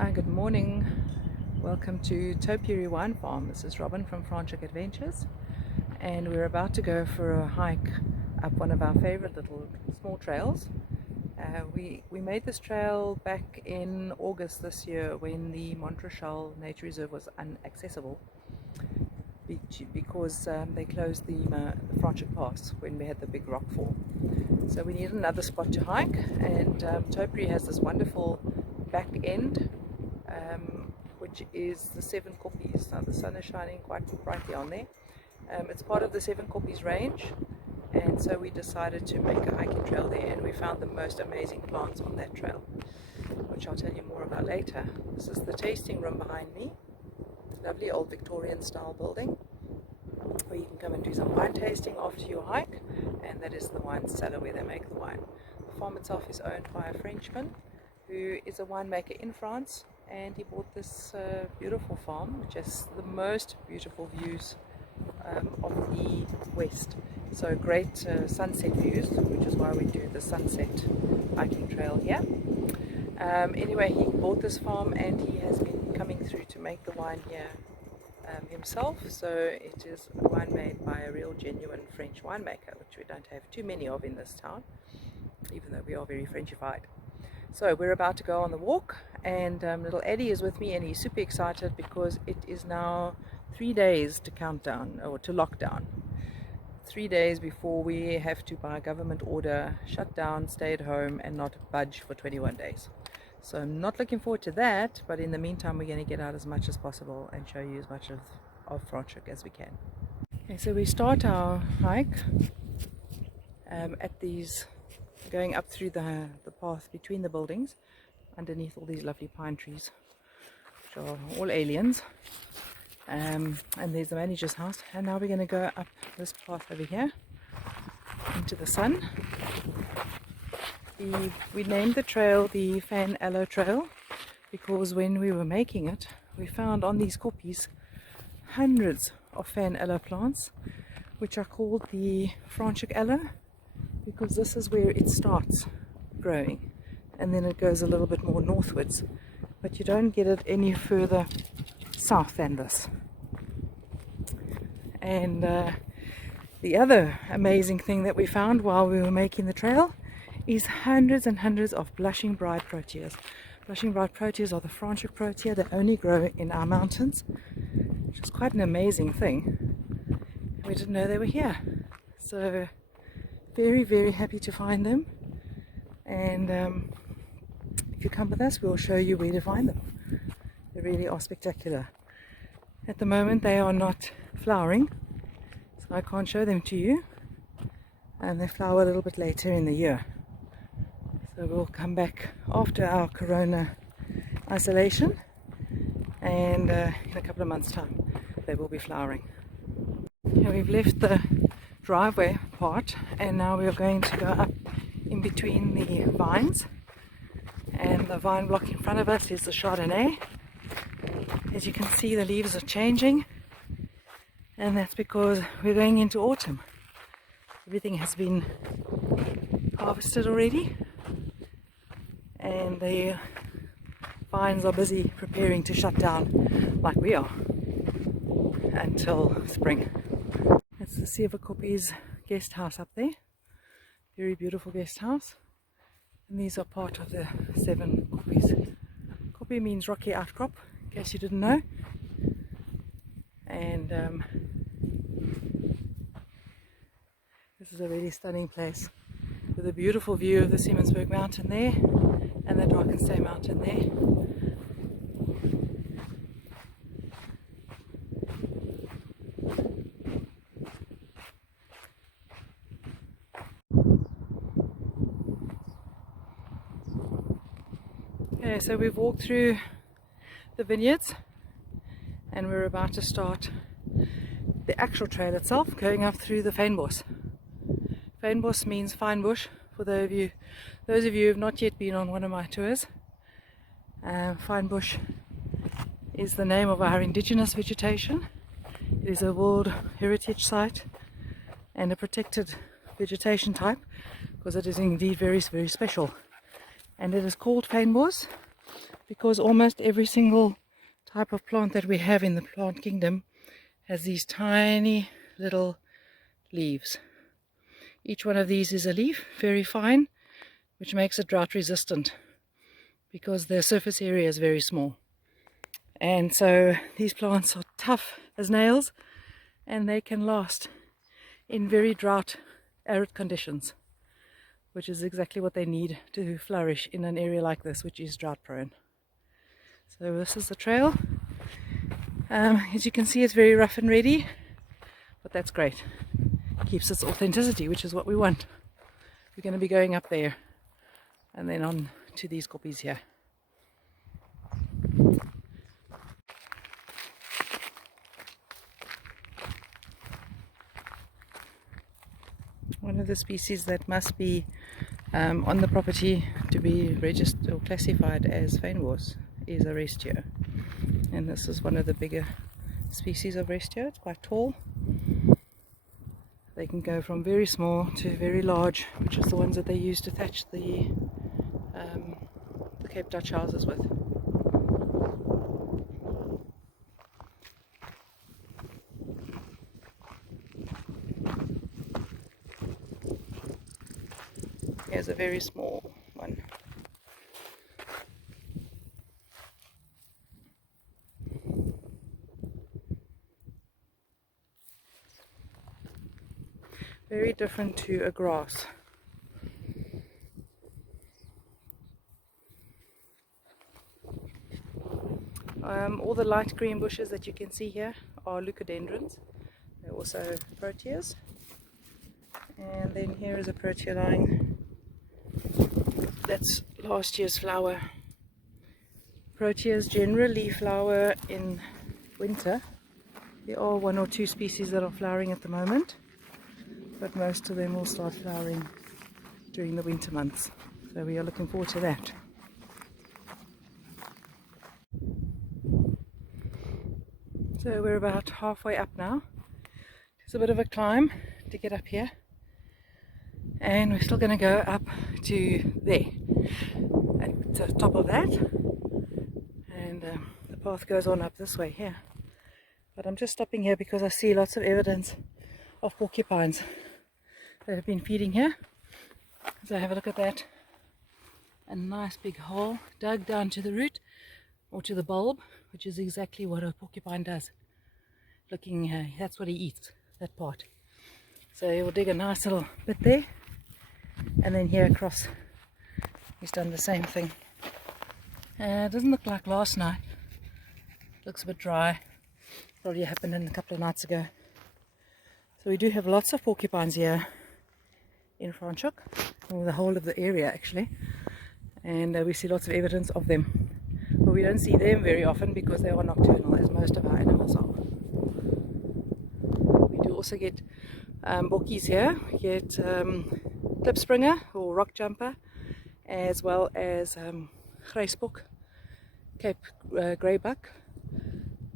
Hi, good morning. Welcome to Topiary Wine Farm. This is Robin from Franschhoek Adventures, and we're about to go for a hike up one of our favorite little small trails. We made this trail back in August this year when the Montrachal Nature Reserve was inaccessible because they closed the Franschhoek Pass when we had the big rockfall. So we needed another spot to hike, and Topiary has this wonderful back end which is the 7 Koppies. Now the sun is shining quite brightly on there. It's part of the 7 Koppies range, and so we decided to make a hiking trail there, and we found the most amazing plants on that trail, which I'll tell you more about later. This is the tasting room behind me. Lovely old Victorian style building where you can come and do some wine tasting after your hike, and that is the wine cellar where they make the wine. The farm itself is owned by a Frenchman who is a winemaker in France, and he bought this beautiful farm which has the most beautiful views of the west. So great sunset views, which is why we do the sunset hiking trail here. Anyway, he bought this farm and he has been coming through to make the wine here himself. So it is a wine made by a real genuine French winemaker, which we don't have too many of in this town, even though we are very Frenchified. So we're about to go on the walk, and little Eddie is with me, and he's super excited because it is now 3 days to countdown, or to lockdown. 3 days before we have to, by government order, shut down, stay at home and not budge for 21 days. So I'm not looking forward to that, but in the meantime we're going to get out as much as possible and show you as much of Franschhoek as we can. Okay, so we start our hike at these, going up through the path between the buildings underneath all these lovely pine trees, which are all aliens. And there's the manager's house, and now we're going to go up this path over here into the sun. We named the trail the Fan Aloe Trail because when we were making it, we found on these koppies hundreds of Fan Aloe plants, which are called the Franschhoek aloe, because this is where it starts growing, and then it goes a little bit more northwards, but you don't get it any further south than this. And the other amazing thing that we found while we were making the trail is hundreds and hundreds of blushing bride proteas. Blushing bride proteas are the Franschhoek protea that only grow in our mountains, which is quite an amazing thing. We didn't know they were here, so very, very happy to find them. And if you come with us, we'll show you where to find them. They really are spectacular. At the moment they are not flowering, so I can't show them to you, and they flower a little bit later in the year. So we'll come back after our corona isolation, and in a couple of months' time they will be flowering. And we've left the driveway part, and now we are going to go up in between the vines, and the vine block in front of us is the Chardonnay. As you can see, the leaves are changing, and that's because we're going into autumn. Everything has been harvested already, and the vines are busy preparing to shut down like we are until spring. That's the 7 Koppies guest house up there. Very beautiful guest house, and these are part of the 7 Koppies. Koppie means rocky outcrop, in case you didn't know. And this is a really stunning place with a beautiful view of the Simonsberg mountain there and the Drakensberg mountain there. Okay, so we've walked through the vineyards, and we're about to start the actual trail itself, going up through the fynbos. Fynbos means fine bush, for those of you who have not yet been on one of my tours. Fine bush is the name of our indigenous vegetation. It is a World Heritage Site and a protected vegetation type because it is indeed very, very special. And it is called fynbos because almost every single type of plant that we have in the plant kingdom has these tiny little leaves. Each one of these is a leaf, very fine, which makes it drought resistant because their surface area is very small. And so these plants are tough as nails, and they can last in very drought, arid conditions, which is exactly what they need to flourish in an area like this, which is drought prone. So this is the trail. As you can see, it's very rough and ready, but that's great. It keeps its authenticity, which is what we want. We're going to be going up there and then on to these koppies here. One of the species that must be on the property to be registered or classified as fynbos is a restio, and this is one of the bigger species of restio. It's quite tall. They can go from very small to very large, which is the ones that they use to thatch the Cape Dutch houses with. Here's a very small one. Very different to a grass. All the light green bushes that you can see here are leucodendrons. They're also proteas. And then here is a protea line. That's last year's flower. Proteas generally flower in winter. There are one or two species that are flowering at the moment, but most of them will start flowering during the winter months. So we are looking forward to that. So we're about halfway up now. It's a bit of a climb to get up here, and we're still going to go up to there at the top of that, and the path goes on up this way here. But I'm just stopping here because I see lots of evidence of porcupines that have been feeding here. So have a look at that. A nice big hole dug down to the root or to the bulb, which is exactly what a porcupine does. Looking, that's what he eats, that part. So he will dig a nice little bit there, and then here across he's done the same thing. It doesn't look like last night. Looks a bit dry. Probably happened a couple of nights ago. So we do have lots of porcupines here in Franschhoek, or the whole of the area actually, and we see lots of evidence of them. But we don't see them very often because they are nocturnal, as most of our animals are. We do also get bokkies here. We get klipspringer or rock jumper, as well as grijsbok, Cape greybuck.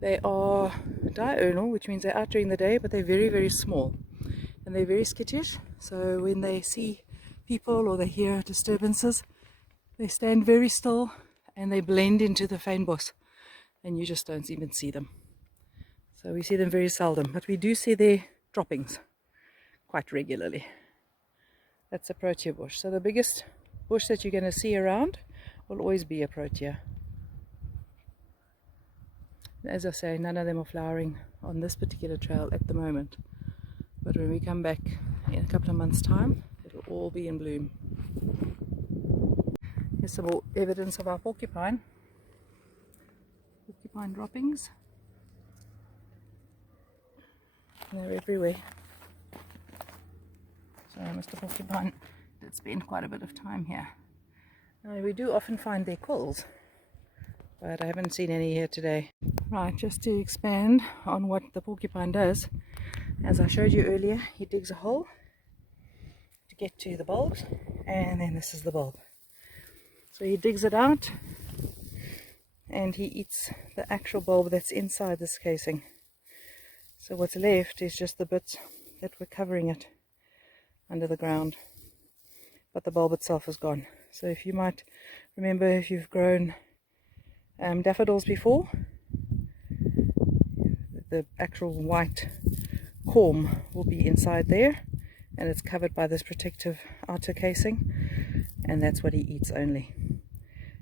They are diurnal, which means they're out during the day, but they're very, very small. And they're very skittish, so when they see people or they hear disturbances, they stand very still and they blend into the fynbos, and you just don't even see them. So we see them very seldom, but we do see their droppings quite regularly. That's a protea bush. So the biggest bush that you're going to see around will always be a protea. As I say, none of them are flowering on this particular trail at the moment, but when we come back in a couple of months' time, it'll all be in bloom. Here's some more evidence of our porcupine droppings. They're everywhere. So Mr. Porcupine did spend quite a bit of time here. Now, we do often find their quills, but I haven't seen any here today. Right, just to expand on what the porcupine does, as I showed you earlier, he digs a hole to get to the bulbs, and then this is the bulb. So he digs it out and he eats the actual bulb that's inside this casing. So what's left is just the bits that were covering it under the ground, but the bulb itself is gone. So if you might remember, if you've grown daffodils before. The actual white corm will be inside there, and it's covered by this protective outer casing, and that's what he eats only.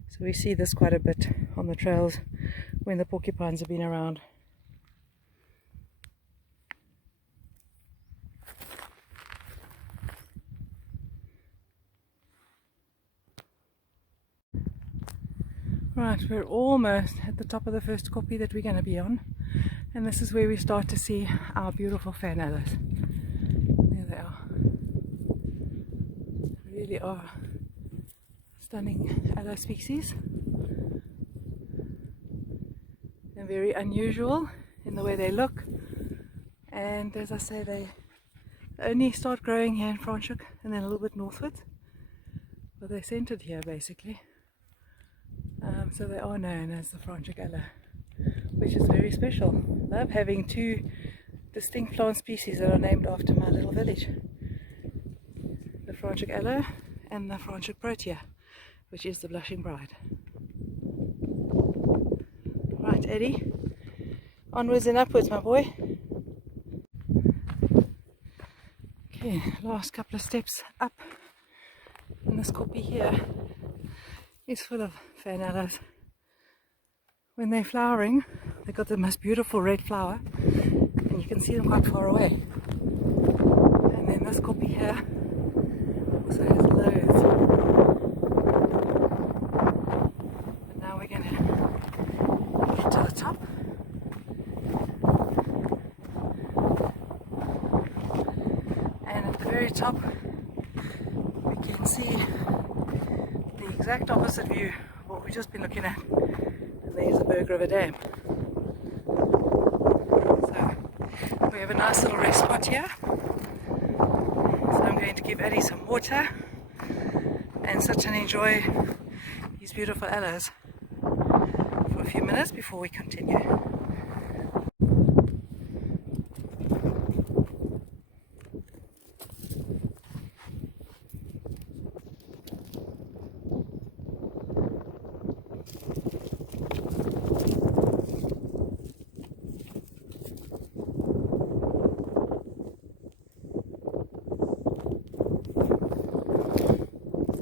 So we see this quite a bit on the trails when the porcupines have been around. Right, we're almost at the top of the first koppie that we're going to be on, and this is where we start to see our beautiful fan aloes. There they are. They really are stunning aloe species. They're very unusual in the way they look, and as I say, they only start growing here in Franschhoek and then a little bit northwards, but they're centered here basically. So they are known as the Franschhoek aloe, which is very special. Love having two distinct plant species that are named after my little village. The Franschhoek aloe and the Franschhoek protea, which is the blushing bride. Right, Eddie, onwards and upwards, my boy. Okay, last couple of steps up, and this koppie here is full of fan aloes. When they're flowering, they've got the most beautiful red flower, and you can see them quite far away. And then this koppie here also has loads. But now we're going to get to the top. And at the very top, we can see the exact opposite view of what we've just been looking at. And there's a Berg River Dam. So we have a nice little rest spot here. So I'm going to give Eddie some water and sit and enjoy these beautiful aloes for a few minutes before we continue.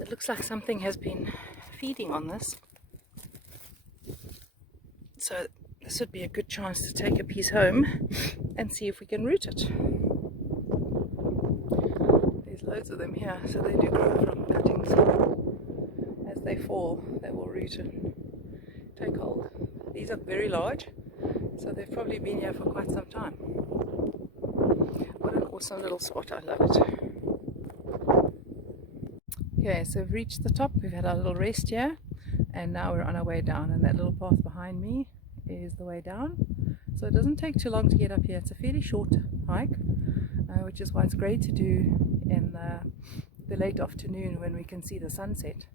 Looks like something has been feeding on this, so this would be a good chance to take a piece home and see if we can root it. There's loads of them here, so they do grow from cuttings. As they fall, they will root and take hold. These are very large, so they've probably been here for quite some time. What an awesome little spot, I love it. Okay, so we've reached the top, we've had our little rest here, and now we're on our way down, and that little path behind me is the way down. So it doesn't take too long to get up here. It's a fairly short hike, which is why it's great to do in the late afternoon when we can see the sunset.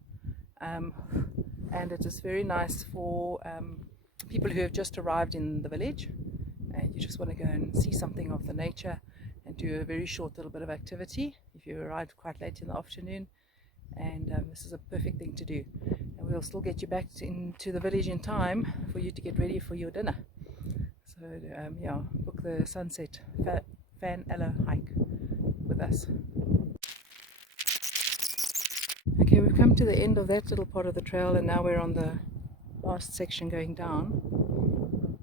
And it is very nice for people who have just arrived in the village and you just want to go and see something of the nature and do a very short little bit of activity if you arrived quite late in the afternoon. And this is a perfect thing to do, and we'll still get you back into the village in time for you to get ready for your dinner. So yeah, book the sunset Fan Aloe hike with us. Okay, we've come to the end of that little part of the trail, and now we're on the last section going down,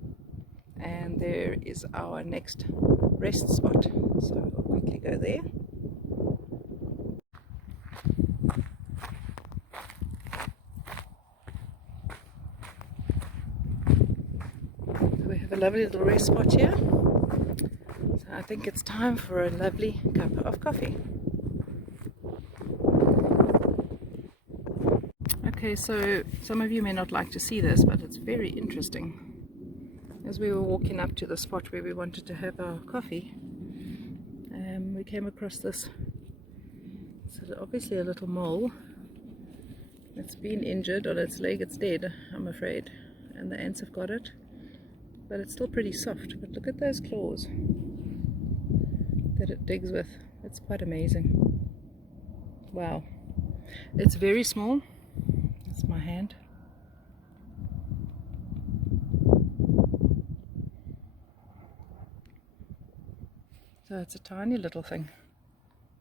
and there is our next rest spot, so we'll quickly go there. We have a lovely little rest spot here, so I think it's time for a lovely cup of coffee. Okay, so some of you may not like to see this, but it's very interesting. As we were walking up to the spot where we wanted to have our coffee, we came across this. So obviously a little mole. It's been injured on its leg, it's dead, I'm afraid, and the ants have got it. But it's still pretty soft. But look at those claws that it digs with. It's quite amazing. Wow. It's very small. That's my hand. So it's a tiny little thing.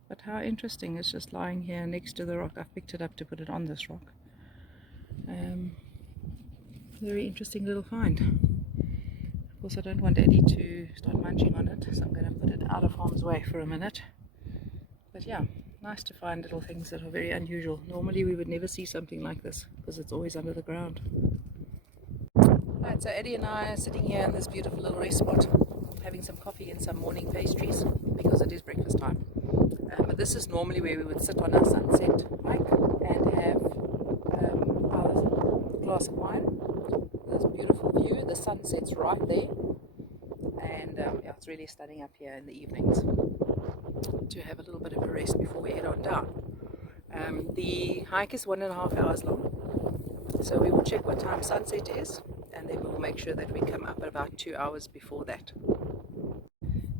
But how interesting, it's just lying here next to the rock. I've picked it up to put it on this rock. Very interesting little find. Of course I don't want Eddie to start munching on it, so I'm going to put it out of harm's way for a minute. But yeah, nice to find little things that are very unusual. Normally we would never see something like this because it's always under the ground. Right, so Eddie and I are sitting here in this beautiful little rest spot, having some coffee and some morning pastries because it is breakfast time. But this is normally where we would sit on our sunset hike and have our glass of wine. This beautiful view, the sun sets right there, and yeah, it's really stunning up here in the evenings to have a little bit of a rest before we head on down. The hike is 1.5 hours long, so we will check what time sunset is, and then we will make sure that we come up about 2 hours before that.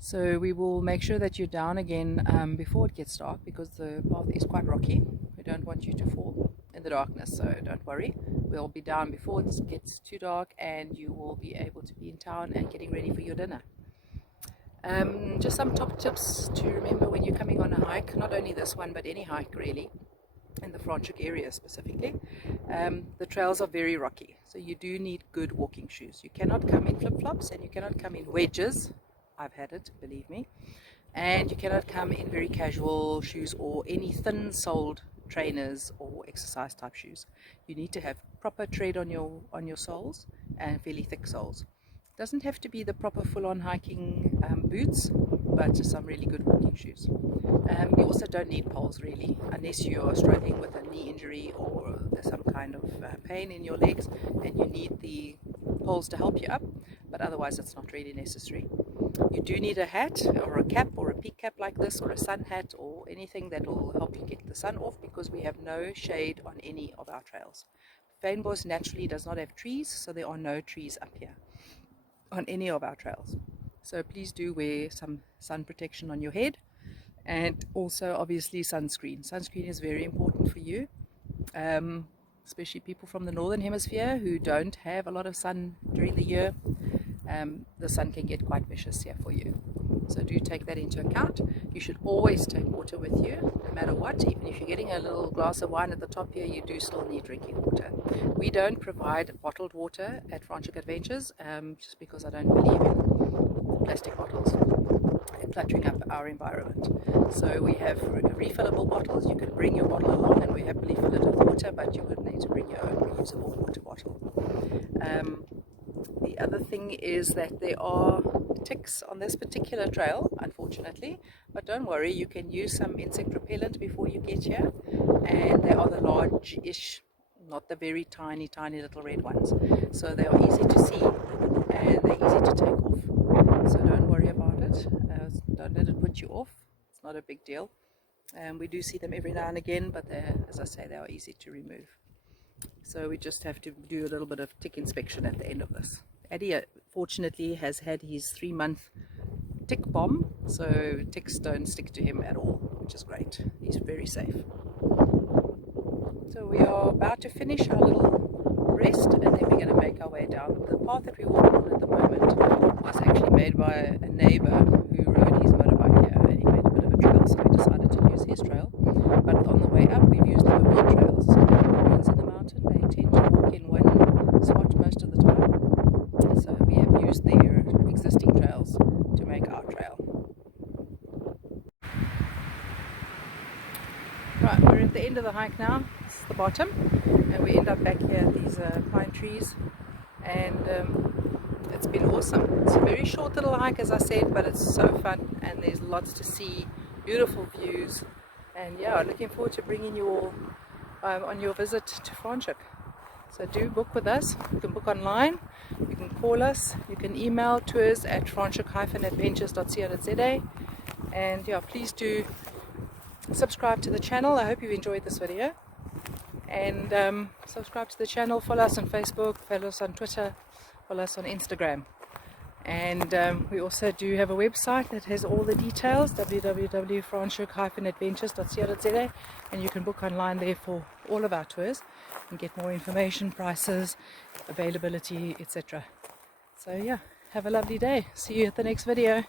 So we will make sure that you're down again before it gets dark, because the path is quite rocky. We don't want you to fall in the darkness, so don't worry. We'll be down before it gets too dark, and you will be able to be in town and getting ready for your dinner. Just some top tips to remember when you're coming on a hike, not only this one but any hike really, in the Franschhoek area specifically. The trails are very rocky, so you do need good walking shoes. You cannot come in flip-flops, and you cannot come in wedges. I've had it, believe me. And you cannot come in very casual shoes or any thin-soled trainers or exercise type shoes. You need to have proper tread on your soles and fairly thick soles. It doesn't have to be the proper full-on hiking boots, but just some really good walking shoes. You also don't need poles really, unless you are struggling with a knee injury or some kind of pain in your legs and you need the poles to help you up, but otherwise it's not really necessary. You do need a hat or a cap or a peak cap like this, or a sun hat, or anything that will help you get the sun off, because we have no shade on any of our trails. Fynbos naturally does not have trees, so there are no trees up here on any of our trails. So please do wear some sun protection on your head, and also obviously sunscreen. Sunscreen is very important for you, especially people from the northern hemisphere who don't have a lot of sun during the year. The sun can get quite vicious here for you, so do take that into account. You should always take water with you, no matter what. Even if you're getting a little glass of wine at the top here, you do still need drinking water. We don't provide bottled water at Franschhoek Adventures, just because I don't believe in plastic bottles and cluttering up our environment. So we have refillable bottles. You can bring your bottle along and we happily fill it with water, but you would need to bring your own reusable water bottle. The other thing is that there are ticks on this particular trail, unfortunately, but don't worry, you can use some insect repellent before you get here, and they are the large-ish, not the very tiny little red ones, so they are easy to see and they're easy to take off, so don't worry about it. Don't let it put you off. It's not a big deal. We do see them every now and again, but as I say, they are easy to remove. So we just have to do a little bit of tick inspection at the end of this. Eddie fortunately has had his 3-month tick bomb, so ticks don't stick to him at all, which is great. He's very safe. So we are about to finish our little rest, and then we're going to make our way down. The path that we're walking on at the moment was actually made by a neighbor who rode his motorbike here, and he made a bit of a trail, so we decided to use his trail. But on the way up we've used the baboon trails. So there are baboons in the mountain. They tend to walk in one spot most of the time, so we have used their existing trails to make our trail. Right, we're at the end of the hike now. This is the bottom, and we end up back here at these pine trees, and it's been awesome. It's a very short little hike, as I said, but it's so fun, and there's lots to see, beautiful views, and yeah, looking forward to bringing you all on your visit to Franschhoek. So do book with us. You can book online, you can call us, you can email tours@franschhoek-adventures.co.za, and yeah, please do subscribe to the channel. I hope you enjoyed this video, and subscribe to the channel, follow us on Facebook, follow us on Twitter, follow us on Instagram, and we also do have a website that has all the details, www.franschhoek-adventures.co.za, and you can book online there for all of our tours and get more information, prices, availability, etc. So yeah, have a lovely day. See you at the next video.